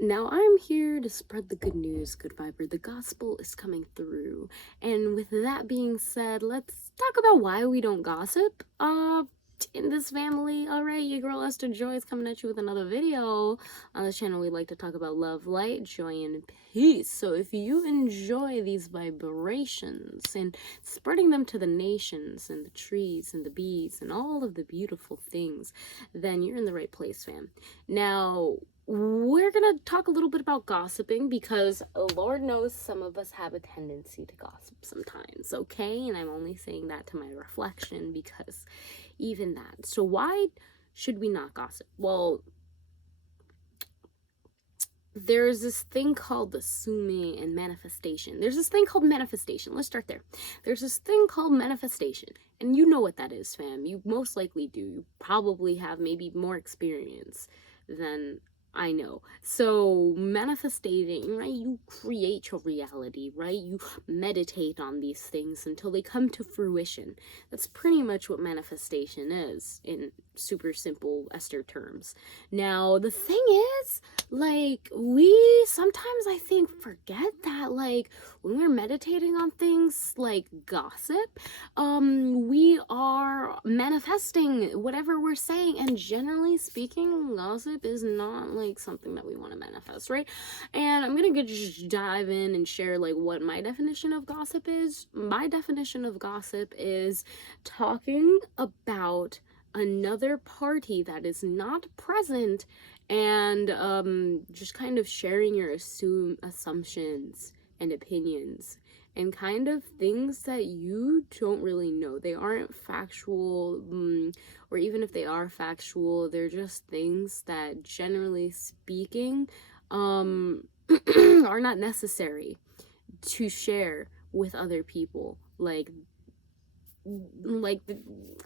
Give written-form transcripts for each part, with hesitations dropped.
Now I'm here to spread the good news, good vibe. The gospel is coming through. And with that being said, let's talk about why we don't gossip. In this family, alright, your girl Esther Joy is coming at you with another video. On this channel, we like to talk about love, light, joy, and peace. So if you enjoy these vibrations and spreading them to the nations and the trees and the bees and all of the beautiful things, then you're in the right place, fam. Now, we're gonna talk a little bit about gossiping because Lord knows some of us have a tendency to gossip sometimes, okay? And I'm only saying that to my reflection because even that. So why should we not gossip? Well, there's this thing called assuming and manifestation. There's this thing called manifestation. Let's start there. There's this thing called manifestation. And you know what that is, fam. You most likely do. You probably have maybe more experience than I know. So manifesting, right? You create your reality, right? You meditate on these things until they come to fruition. That's pretty much what manifestation is in super simple Esther terms. Now, the thing is, like, we sometimes I think forget that, like, when we're meditating on things like gossip, we are manifesting whatever we're saying, and generally speaking, gossip is not like something that we want to manifest, right? And I'm gonna just dive in and share like what my definition of gossip is. My definition of gossip is talking about another party that is not present and just kind of sharing your assumptions and opinions and kind of things that you don't really know. They aren't factual, or even if they are factual, they're just things that, generally speaking, are not necessary to share with other people.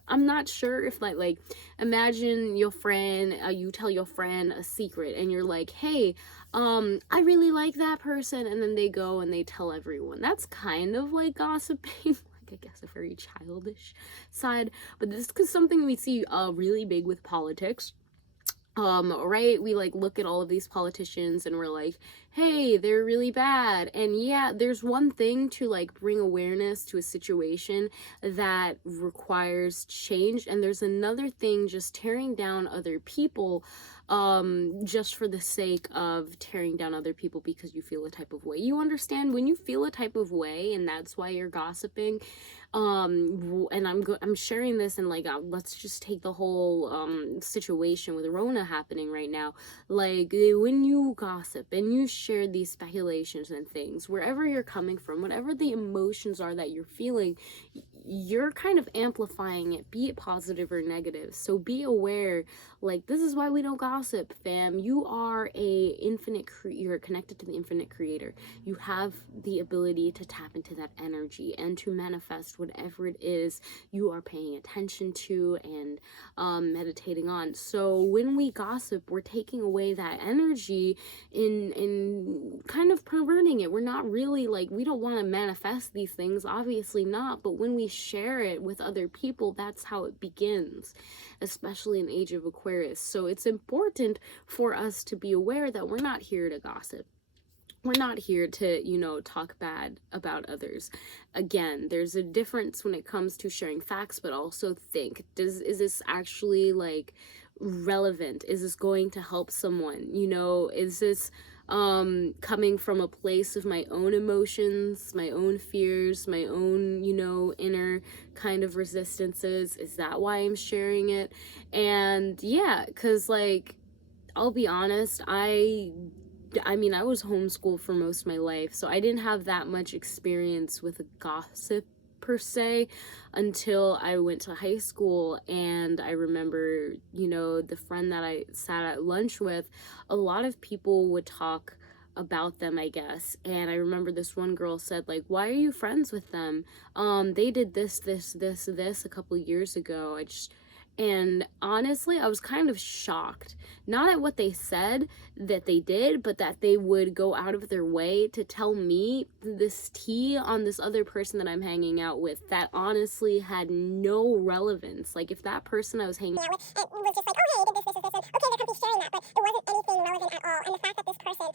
I'm not sure if like imagine your friend, you tell your friend a secret and you're like, hey, I really like that person, and then they go and they tell everyone. That's kind of like gossiping. Like, I guess a very childish side, but this is something we see really big with politics. Right, we like look at all of these politicians and we're like, hey, they're really bad. And yeah, there's one thing to like bring awareness to a situation that requires change, and there's another thing just tearing down other people just for the sake of tearing down other people because you feel a type of way. You understand, when you feel a type of way and that's why you're gossiping. And I'm sharing this, and like let's just take the whole situation with Rona happening right now. Like, when you gossip and you share these speculations and things, wherever you're coming from, whatever the emotions are that you're feeling, you're kind of amplifying it, be it positive or negative. So be aware, like, this is why we don't gossip, fam. You are you're connected to the infinite creator. You have the ability to tap into that energy and to manifest whatever it is you are paying attention to and meditating on. So when we gossip, we're taking away that energy in kind of perverting it. We're not really, like, we don't want to manifest these things, obviously not, but when we share it with other people, that's how it begins, especially in age of Aquarius. So it's important for us to be aware that we're not here to gossip. We're not here to, talk bad about others. Again, there's a difference when it comes to sharing facts, but also think, is this actually like relevant? Is this going to help someone? Is this coming from a place of my own emotions, my own fears, my own, inner kind of resistances? Is that why I'm sharing it? And yeah, because like, I'll be honest, I mean, I was homeschooled for most of my life, so I didn't have that much experience with gossip per se until I went to high school. And I remember, the friend that I sat at lunch with, a lot of people would talk about them, I guess. And I remember this one girl said, like, why are you friends with them? They did this a couple years ago. And honestly, I was kind of shocked, not at what they said that they did, but that they would go out of their way to tell me this tea on this other person that I'm hanging out with that honestly had no relevance. Like, if that person I was hanging out with it was just like, oh, hey, you did this, and okay, they could be sharing that, but it wasn't anything relevant at all. And the fact that this person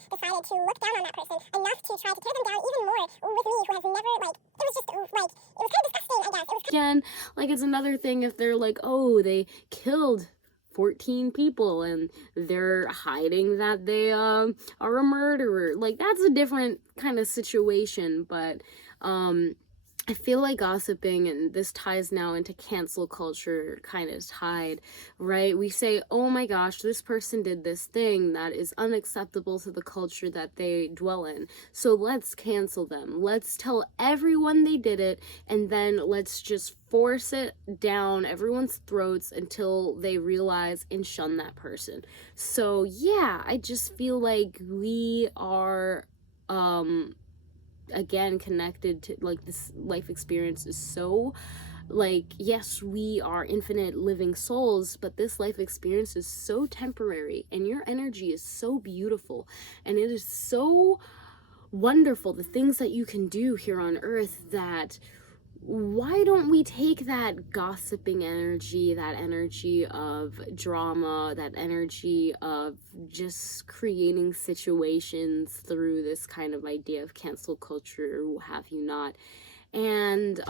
to look down on that person enough to try to tear them down even more with me, who has never, like, it was just, like, it was kind of disgusting, I guess. It was Again, like, it's another thing if they're like, oh, they killed 14 people and they're hiding that they are a murderer. Like, that's a different kind of situation, but I feel like gossiping, and this ties now into cancel culture, kind of tied, right? We say, oh my gosh, this person did this thing that is unacceptable to the culture that they dwell in. So let's cancel them. Let's tell everyone they did it, and then let's just force it down everyone's throats until they realize and shun that person. So yeah, I just feel like we are, again, connected to, like, this life experience is so, like, yes, we are infinite living souls, but this life experience is so temporary, and your energy is so beautiful, and it is so wonderful, the things that you can do here on earth, that why don't we take that gossiping energy, that energy of drama, that energy of just creating situations through this kind of idea of cancel culture, or have you not, and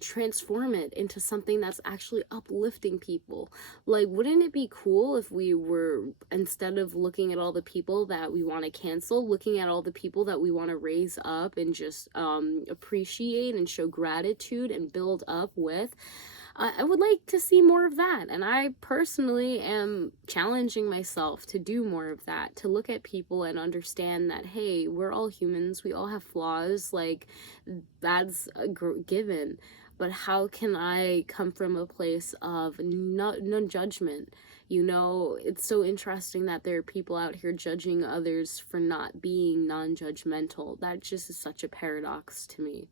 transform it into something that's actually uplifting people. Like, wouldn't it be cool if we were, instead of looking at all the people that we want to cancel, looking at all the people that we want to raise up and just appreciate and show gratitude and build up with? I would like to see more of that, and I personally am challenging myself to do more of that, to look at people and understand that, hey, we're all humans, we all have flaws, like, that's a given, but how can I come from a place of no judgment? You know, it's so interesting that there are people out here judging others for not being non-judgmental. That just is such a paradox to me.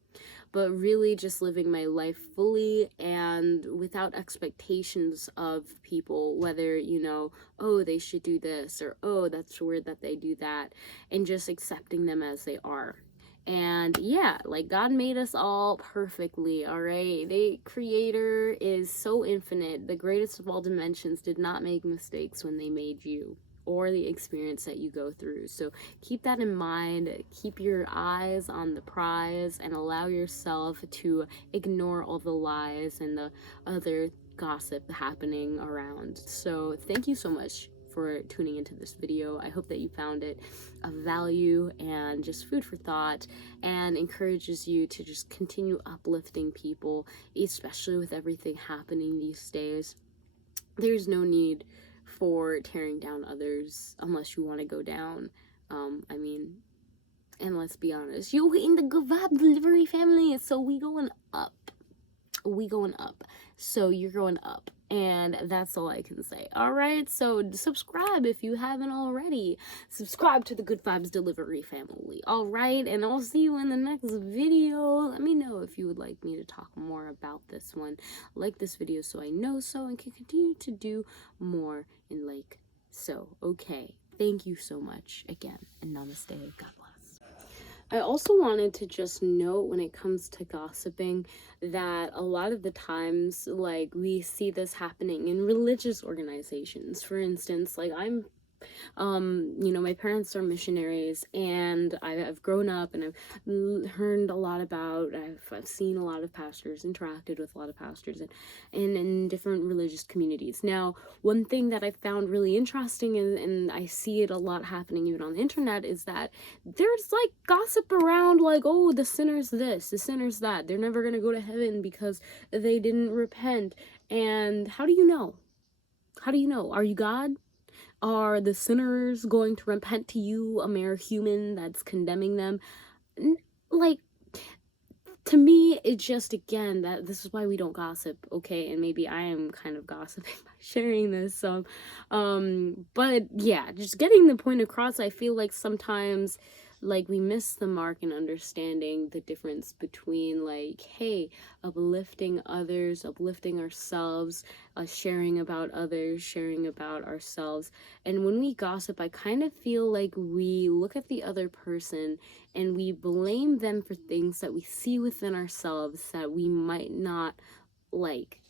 But really just living my life fully and without expectations of people, whether, you know, oh, they should do this, or oh, that's weird that they do that, and just accepting them as they are. And yeah, like, God made us all perfectly, all right? The creator is so infinite. The greatest of all dimensions did not make mistakes when they made you or the experience that you go through. So keep that in mind. Keep your eyes on the prize and allow yourself to ignore all the lies and the other gossip happening around. So thank you so much for tuning into this video. I hope that you found it of value and just food for thought, and encourages you to just continue uplifting people, especially with everything happening these days. There's no need for tearing down others unless you want to go down. I mean, and let's be honest, you in the Good Vibe Delivery family, so we going up. So you're going up, and that's all I can say. All right, so subscribe if you haven't already. Subscribe to the Good Vibes Delivery family. All right, and I'll see you in the next video. Let me know if you would like me to talk more about this one. Like this video so I know so, and can continue to do more in like so. Okay, thank you so much again, and namaste. God bless. I also wanted to just note, when it comes to gossiping, that a lot of the times, like, we see this happening in religious organizations. For instance, like, I'm you know, my parents are missionaries, and I've grown up and I've heard a lot about, I've seen a lot of pastors, interacted with a lot of pastors, and in different religious communities. Now, one thing that I found really interesting, and I see it a lot happening even on the internet, is that there's like gossip around, like, oh, the sinner's this, the sinner's that, they're never gonna go to heaven because they didn't repent. And how do you know? How do you know? Are you God? Are the sinners going to repent to you, a mere human that's condemning them? Like, to me, it just, again, that this is why we don't gossip, okay? And maybe I am kind of gossiping by sharing this, but yeah, just getting the point across. I feel like sometimes, like, we miss the mark in understanding the difference between, like, hey, uplifting others, uplifting ourselves, sharing about others, sharing about ourselves. And when we gossip, I kind of feel like we look at the other person and we blame them for things that we see within ourselves that we might not like.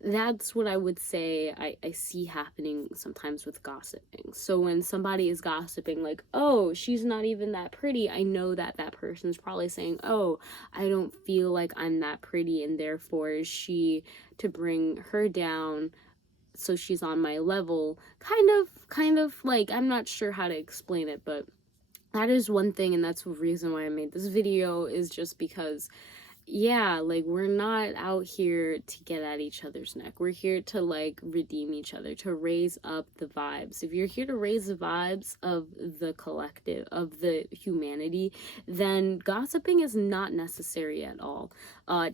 that's what I would say I see happening sometimes with gossiping. So when somebody is gossiping, like, oh, she's not even that pretty, I know that that person's probably saying, oh, I don't feel like I'm that pretty, and therefore she, to bring her down so she's on my level, kind of like, I'm not sure how to explain it, but that is one thing, and that's the reason why I made this video, is just because, yeah, like, we're not out here to get at each other's neck. We're here to, like, redeem each other, to raise up the vibes. If you're here to raise the vibes of the collective, of the humanity, then gossiping is not necessary at all.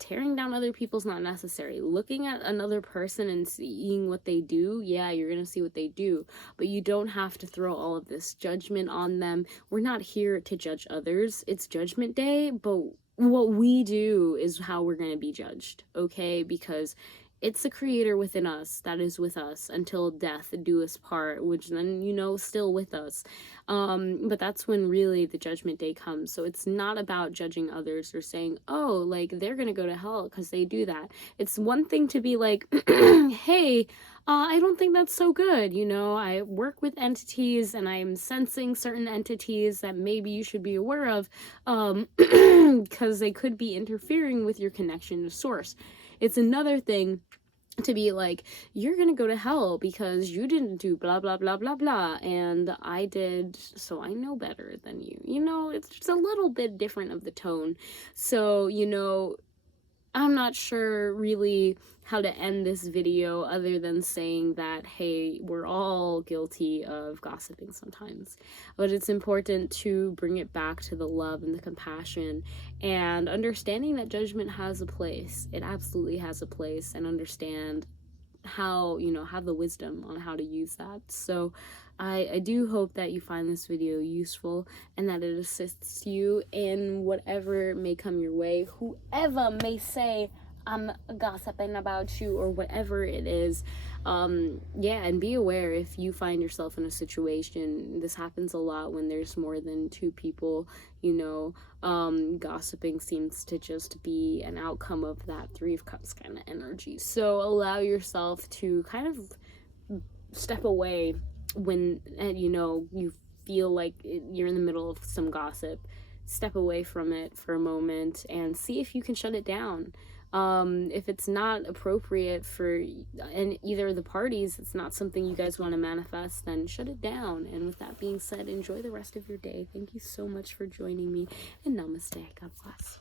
Tearing down other people's not necessary. Looking at another person and seeing what they do, yeah, you're gonna see what they do, but you don't have to throw all of this judgment on them. We're not here to judge others. It's Judgment Day, but what we do is how we're going to be judged, okay? Because it's the creator within us that is with us until death do us part, which then, you know, still with us. But that's when really the judgment day comes. So it's not about judging others or saying, oh, like, they're going to go to hell because they do that. It's one thing to be like, hey, I don't think that's so good. You know, I work with entities and I'm sensing certain entities that maybe you should be aware of, because they could be interfering with your connection to source. It's another thing to be like, you're gonna go to hell because you didn't do blah blah blah blah blah and I did, so I know better than you. You know, it's just a little bit different of the tone. So, you know, I'm not sure really how to end this video other than saying that, hey, we're all guilty of gossiping sometimes, but it's important to bring it back to the love and the compassion and understanding that judgment has a place. It absolutely has a place, and understand how, you know, have the wisdom on how to use that. So I do hope that you find this video useful and that it assists you in whatever may come your way, whoever may say I'm gossiping about you or whatever it is. Yeah, and be aware if you find yourself in a situation. This happens a lot when there's more than two people, you know. Gossiping seems to just be an outcome of that Three of Cups kind of energy. So allow yourself to kind of step away when, you know, you feel like you're in the middle of some gossip. Step away from it for a moment and see if you can shut it down. If it's not appropriate for either of the parties, it's not something you guys want to manifest, then shut it down. And with that being said, enjoy the rest of your day. Thank you so much for joining me, and namaste. God bless.